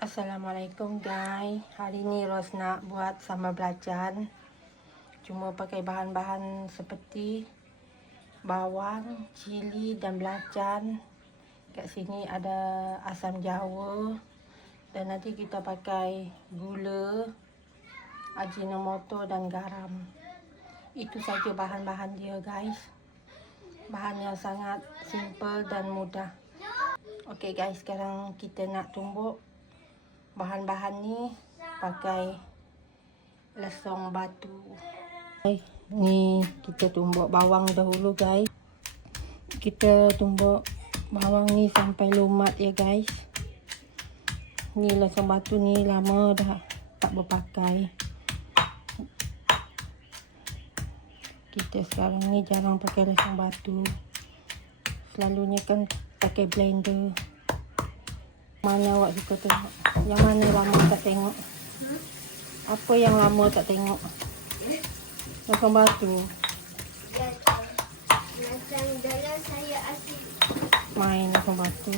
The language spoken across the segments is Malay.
Assalamualaikum guys. Hari ni Ros nak buat sambal belacan. Cuma pakai bahan-bahan seperti bawang, cili dan belacan. Kat sini ada asam jawa. Dan nanti kita pakai gula, ajinomoto dan garam. Itu saja bahan-bahan dia guys. Bahan yang sangat simple dan mudah. Okey guys, sekarang kita nak tumbuk. Bahan-bahan ni pakai lesong batu. Ni kita tumbuk bawang dahulu guys. Kita tumbuk bawang ni sampai lumat ya guys. Ni lesong batu ni lama dah tak berpakai. Kita sekarang ni jarang pakai lesong batu. Selalunya kan pakai blender. Mana awak suka tengok? Yang mana lama tak tengok? Apa yang lama tak tengok? Lesong batu. Macam dulu saya asyik Main lesong batu.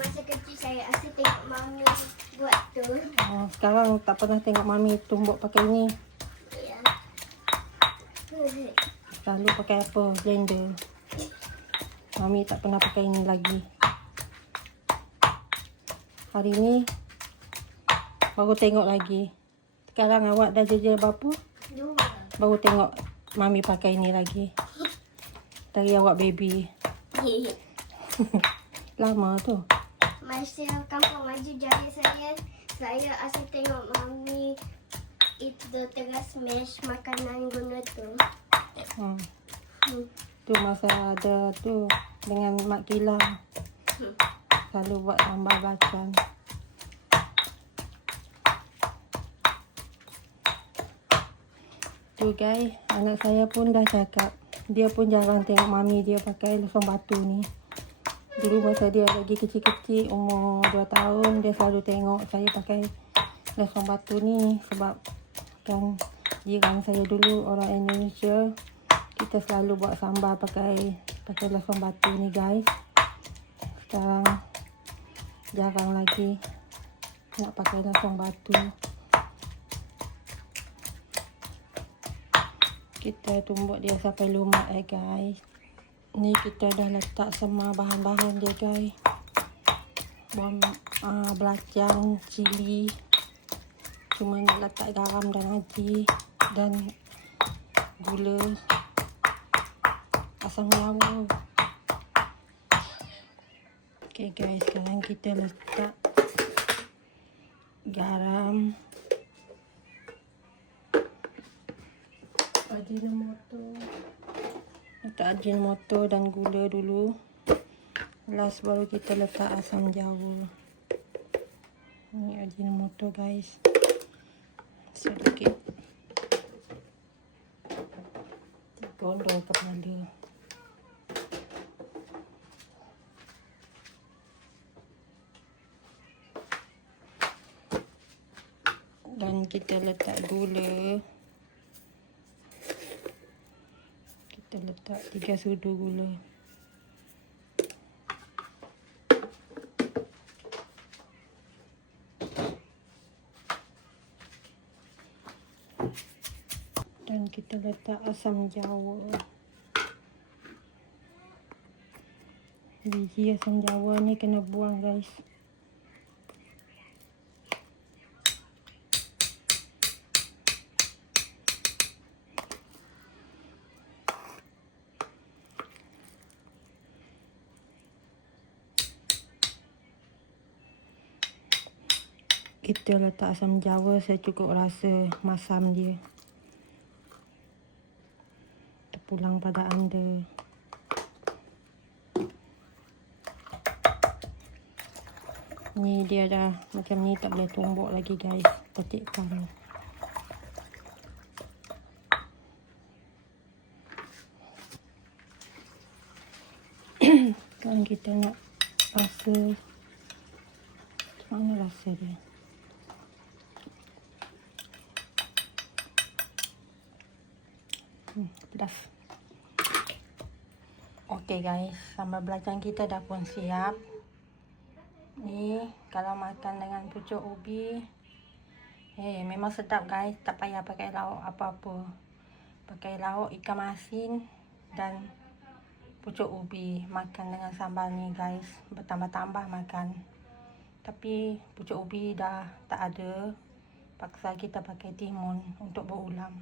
masa kecil saya asyik tengok mami buat tu. Oh, sekarang tak pernah tengok mami tumbuk pakai ni. Ya. Selalu pakai apa? Blender. Mami tak pernah pakai ni lagi. Hari ni baru tengok lagi. Sekarang awak dah jejak berapa? 2. Baru tengok mami pakai ni lagi. Dari awak baby. Lama tu. Masa kampung maju jaya saya asyik tengok mami itu terus smash makanan guna tu. Tu masa ada tu dengan Mak Kilang. Selalu buat sambal belacan. Tu guys, anak saya pun dah cakap. Dia pun jarang tengok mami dia pakai lesong batu ni. Dulu masa dia lagi kecil-kecil, umur 2 tahun, dia selalu tengok saya pakai lesong batu ni. Sebab kan jiran saya dulu orang Indonesia, kita selalu buat sambal pakai lesong batu ni guys. Sekarang jarang lagi nak pakai lesong batu. Kita tumbuk dia sampai lumat guys. Ni kita dah letak semua bahan-bahan dia guys. Belacan, cili. Cuma nak letak garam dan aji dan gula, asam jawa. Okay guys, sekarang kita letak garam, ajinomoto. Letak ajinomoto dan gula dulu. Last baru kita letak asam jawa. Ni ajinomoto guys. Sedikit. Gondol kepala. Dan kita letak gula. Kita letak 3 sudu gula. Dan kita letak asam jawa. Biji asam jawa ni kena buang guys. Kita letak asam jawa, saya cukup rasa masam dia. Terpulang pada anda. Ni dia dah macam ni, tak boleh tumbuk lagi guys. Petikkan. Sekarang kita nak rasa. Mana rasa dia? Pedas. Okey guys, sambal belacan kita dah pun siap. Ni Kalau makan dengan pucuk ubi, memang sedap guys. Tak payah pakai lauk apa-apa. Pakai lauk ikan masin dan pucuk ubi. Makan dengan sambal ni guys, bertambah-tambah makan. Tapi pucuk ubi dah tak ada, paksa kita pakai timun untuk berulam.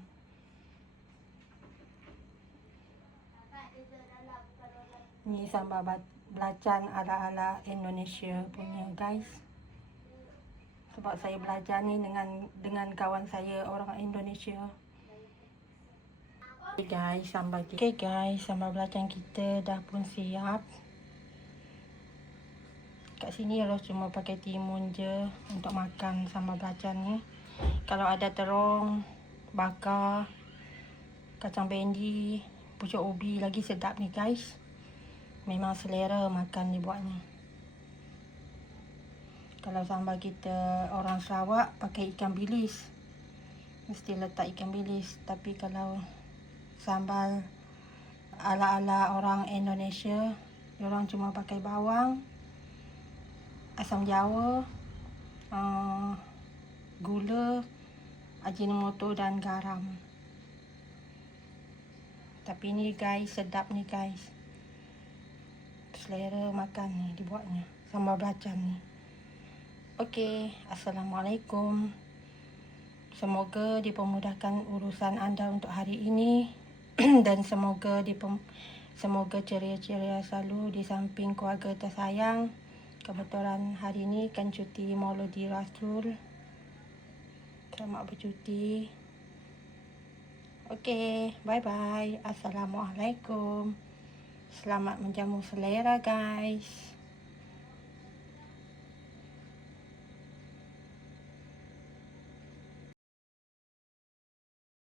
Ni sambal belacan ala-ala Indonesia punya guys. Sebab saya belajar ni dengan kawan saya orang Indonesia. Okay guys, sambal belacan kita dah pun siap. Kat sini Ros cuma pakai timun je untuk makan sambal belacan ni. Kalau ada terong, bakar, kacang bendi, pucuk ubi lagi sedap ni guys. Memang selera makan ni buat ni. Kalau sambal kita orang Sarawak pakai ikan bilis, mesti letak ikan bilis. Tapi kalau sambal ala-ala orang Indonesia, diorang cuma pakai bawang, asam jawa, gula, ajinomoto dan garam. Tapi ni guys, sedap ni guys. Selera makan ni dibuatnya, sambal belacan ni. Okey, Assalamualaikum. Semoga dipermudahkan urusan anda untuk hari ini dan semoga ceria-ceria selalu di samping keluarga tersayang. Kebetulan hari ini kan cuti Maulidi Rasul. Selamat bercuti. Okey, bye-bye. Assalamualaikum. Selamat menjamu selera guys.